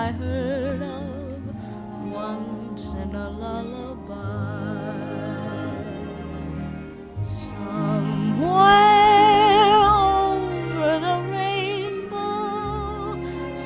I heard of once in a lullaby. Somewhere over the rainbow,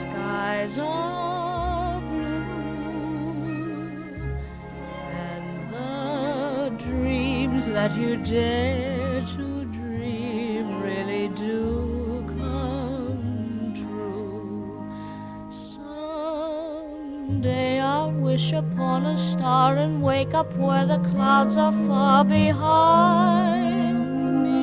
skies are blue, and the dreams that you dare to dream really do come true. Someday I'll wish upon a star and wake up where the clouds are far behind me.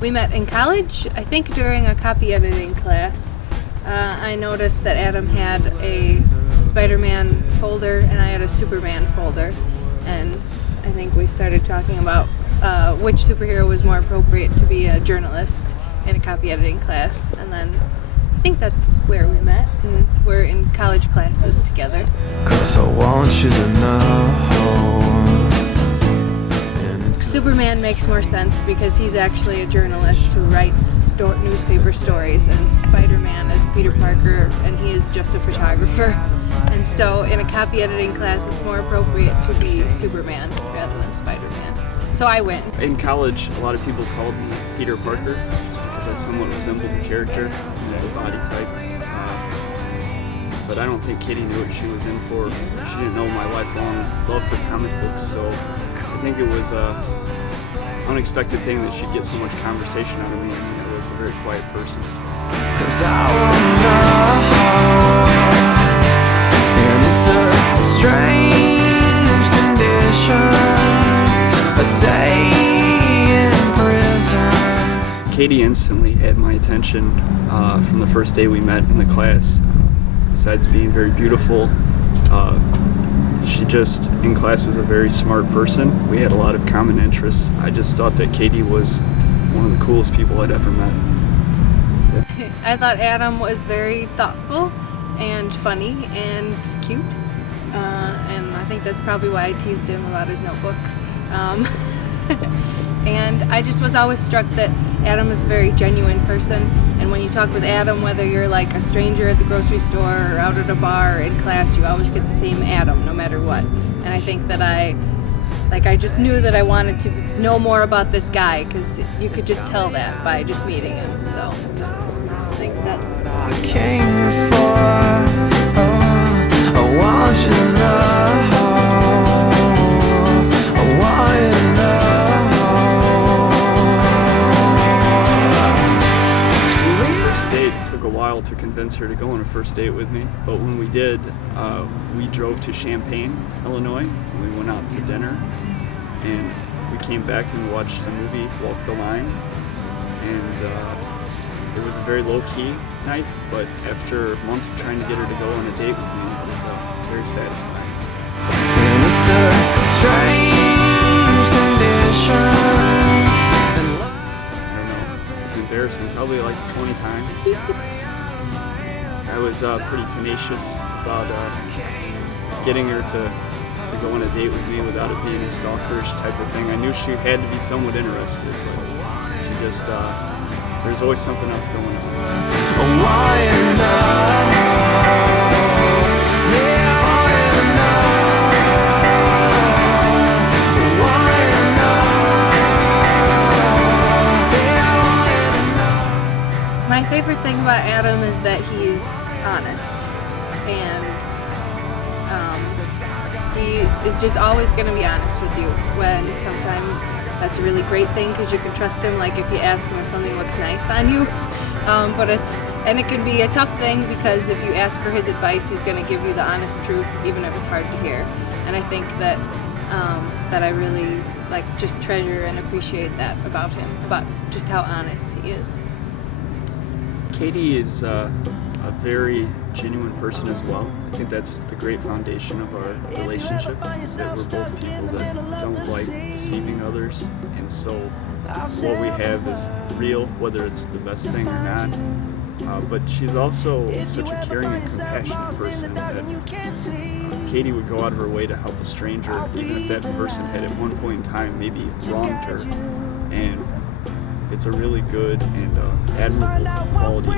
We met in college, I think during a copy editing class. I noticed that Adam had a Spider-Man folder and I had a Superman folder, and I think we started talking about which superhero was more appropriate to be a journalist in a copy editing class, and then I think that's where we met, and we're in college classes together. 'Cause I want you to know. Superman makes more sense because he's actually a journalist who writes newspaper stories, and Spider-Man is Peter Parker and he is just a photographer. And so in a copy editing class it's more appropriate to be Superman rather than Spider-Man. So I went. In college, a lot of people called me Peter Parker because I somewhat resembled the character and the body type. But I don't think Katie knew what she was in for. She didn't know my lifelong love for comic books, so I think it was an unexpected thing that she'd get so much conversation out of me. I mean, I was a very quiet person. So. 'Cause I wanna know, and it's a strange condition, a day in prison. Katie instantly had my attention from the first day we met in the class. Besides being very beautiful, she just, in class, was a very smart person. We had a lot of common interests. I just thought that Katie was one of the coolest people I'd ever met. I thought Adam was very thoughtful and funny and cute, and I think that's probably why I teased him about his notebook. And I just was always struck that Adam is a very genuine person, and when you talk with Adam, whether you're like a stranger at the grocery store or out at a bar or in class, you always get the same Adam no matter what. And I think that I just knew that I wanted to know more about this guy, because you could just tell that by just meeting him. So I think that I came for, I want you to know, I want you to know. Took a while to convince her to go on a first date with me, but when we did, we drove to Champaign, Illinois, and we went out to dinner, and we came back and watched a movie, Walk the Line, and it was a very low-key night, but after months of trying to get her to go on a date with me, it was very satisfying. And it's a strange condition. Embarrassing, probably like 20 times. I was pretty tenacious about getting her to go on a date with me without it being a stalkerish type of thing. I knew she had to be somewhat interested, but she just, there's always something else going on. my favorite thing about Adam is that he's honest. just always going to be honest with you. When sometimes that's a really great thing because you can trust him, like if you ask him if something looks nice on you. And it can be a tough thing because if you ask for his advice, he's going to give you the honest truth, even if it's hard to hear. And I think that that I really like just treasure and appreciate that about him, about just how honest he is. Katie is a very genuine person as well. I think that's the great foundation of our relationship, is that we're both people that don't like deceiving others, and so what we have is real, whether it's the best thing or not. But she's also such a caring and compassionate person that Katie would go out of her way to help a stranger, even if that person had at one point in time maybe wronged her. And it's a really good and admirable quality.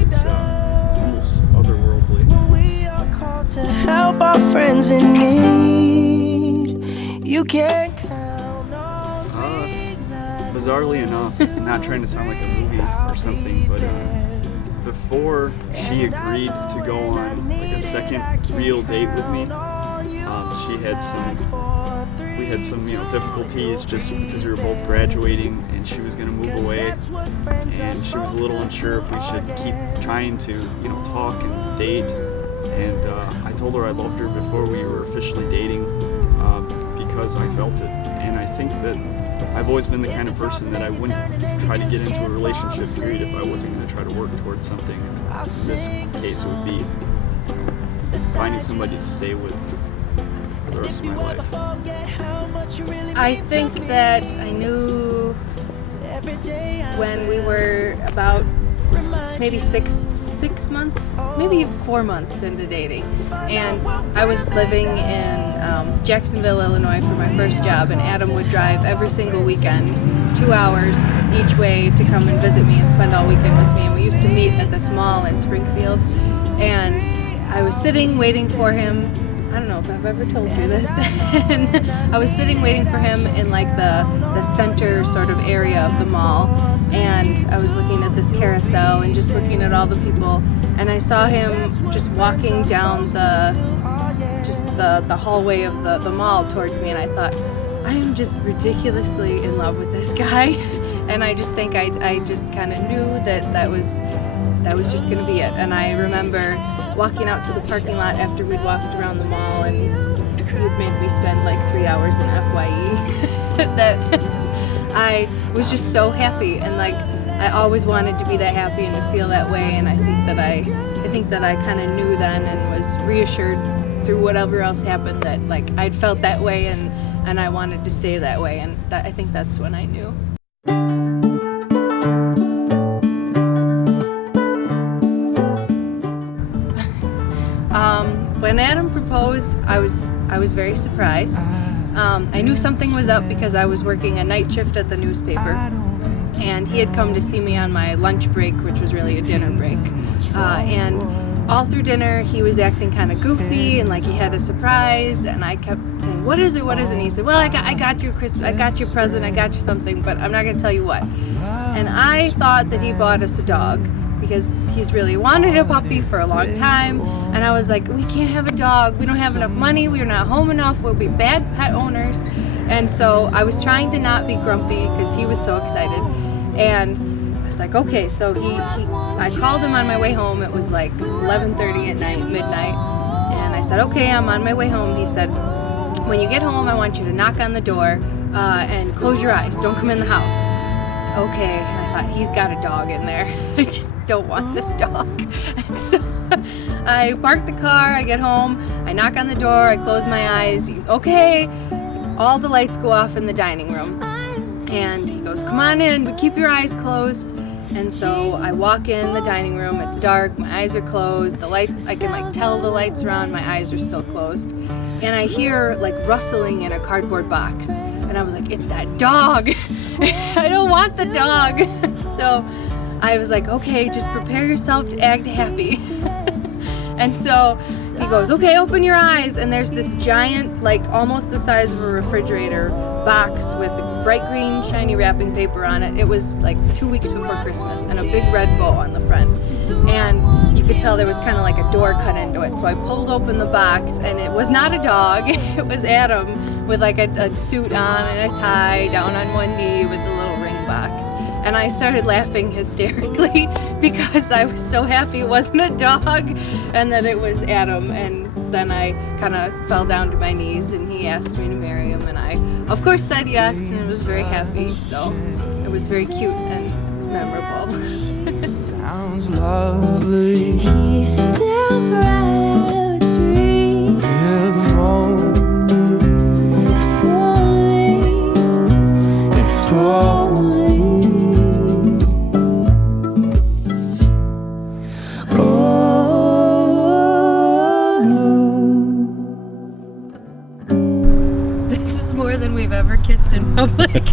It's almost otherworldly. We are called to help our friends in need. You can't count on bizarrely enough, not trying to sound like a movie or something, but before she agreed to go on like a second real date with me, we had some difficulties just because we were both graduating and she was going to move away, and she was a little unsure if we should keep trying to talk and date. And I told her I loved her before we were officially dating because I felt it. And I think that I've always been the kind of person that I wouldn't try to get into a relationship period if I wasn't going to try to work towards something. And in this case, it would be finding somebody to stay with for the rest of my life. I think that I knew when we were about maybe six months, maybe 4 months into dating, and I was living in Jacksonville, Illinois for my first job, and Adam would drive every single weekend 2 hours each way to come and visit me and spend all weekend with me, and we used to meet at this mall in Springfield, and I was sitting waiting for him. I don't know if I've ever told you this. And I was sitting waiting for him in like the center sort of area of the mall, and I was looking at this carousel and just looking at all the people, and I saw him just walking down the hallway of the mall towards me, and I thought, I am just ridiculously in love with this guy. And I just think I just kind of knew that was just gonna be it. And I remember walking out to the parking lot after we'd walked around the mall, and you'd made me spend like 3 hours in FYE. That I was just so happy, and like I always wanted to be that happy and to feel that way, and I think that I kind of knew then and was reassured through whatever else happened that like I'd felt that way, and I wanted to stay that way, and I think that's when I knew. When Adam proposed, I was very surprised. I knew something was up because I was working a night shift at the newspaper, and he had come to see me on my lunch break, which was really a dinner break. And all through dinner, he was acting kind of goofy and like he had a surprise, and I kept saying, "What is it? What is it?" And he said, "Well, I got you I got you a present, I got you something, but I'm not going to tell you what." And I thought that he bought us a dog, because he's really wanted a puppy for a long time, and I was like, we can't have a dog, we don't have enough money, we're not home enough, we'll be bad pet owners. And so I was trying to not be grumpy because he was so excited, and I was like, okay. So I called him on my way home. It was like 11:30 at night, midnight, and I said, okay, I'm on my way home. He said, when you get home, I want you to knock on the door and close your eyes, don't come in the house. Okay, I thought, he's got a dog in there. I just don't want this dog. And so I park the car, I get home, I knock on the door, I close my eyes. Okay, all the lights go off in the dining room. And he goes, come on in, but keep your eyes closed. And so I walk in the dining room, it's dark, my eyes are closed, the lights, I can like tell the lights are on, my eyes are still closed. And I hear like rustling in a cardboard box. And I was like, it's that dog. I don't want the dog. So I was like, okay, just prepare yourself to act happy. And so he goes, okay, open your eyes. And there's this giant, like almost the size of a refrigerator box with bright green shiny wrapping paper on it. It was like 2 weeks before Christmas and a big red bow on the front. And you could tell there was kind of like a door cut into it. So I pulled open the box and it was not a dog. It was Adam with like a suit on and a tie, down on one knee with a little ring box. And I started laughing hysterically because I was so happy it wasn't a dog and that it was Adam. And then I kind of fell down to my knees and he asked me to marry him, and I of course said yes and was very happy. So it was very cute and memorable. Sounds lovely. He stepped right out of a tree. If only, if only. This is more than we've ever kissed in public.